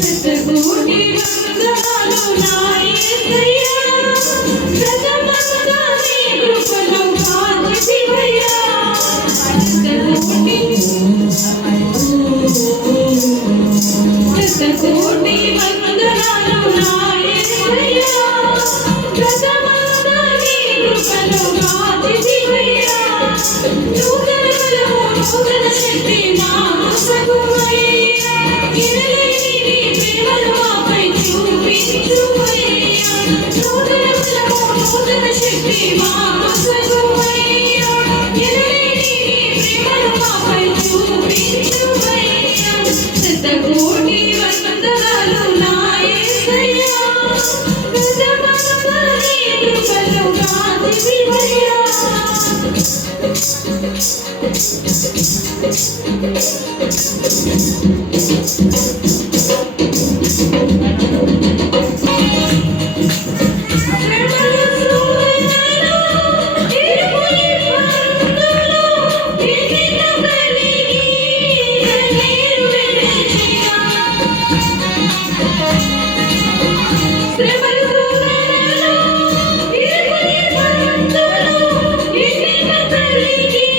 Te tengo un కన్నీరు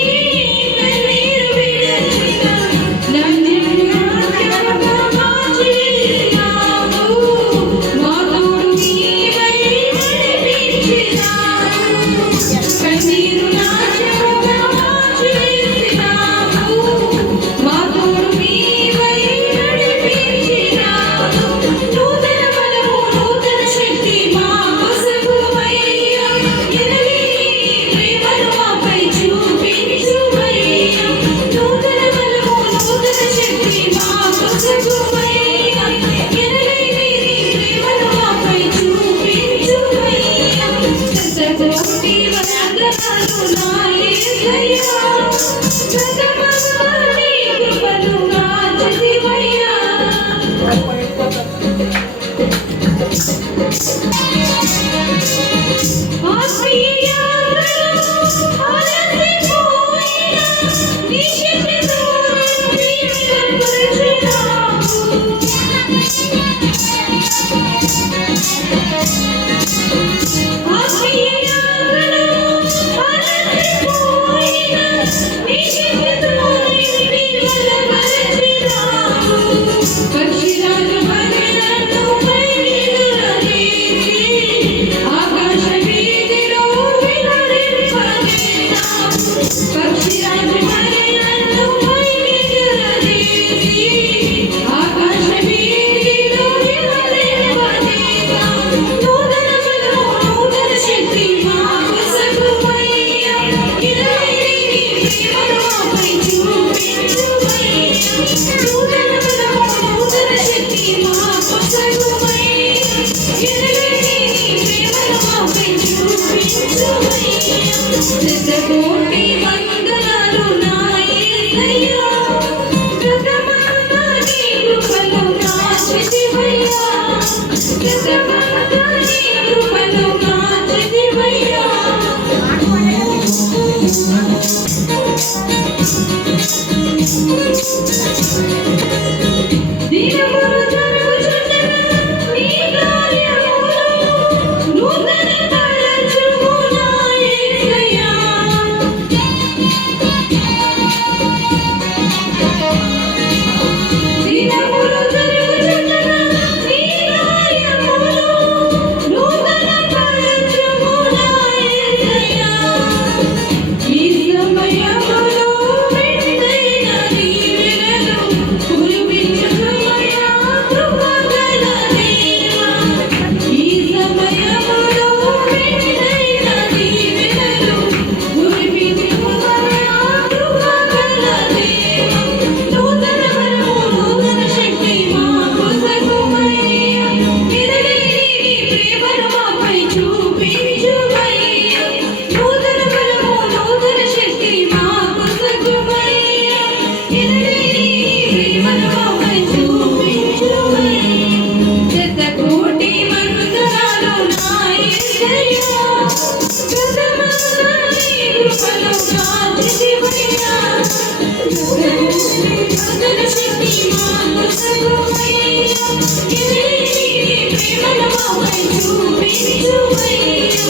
చూపించు చూపించు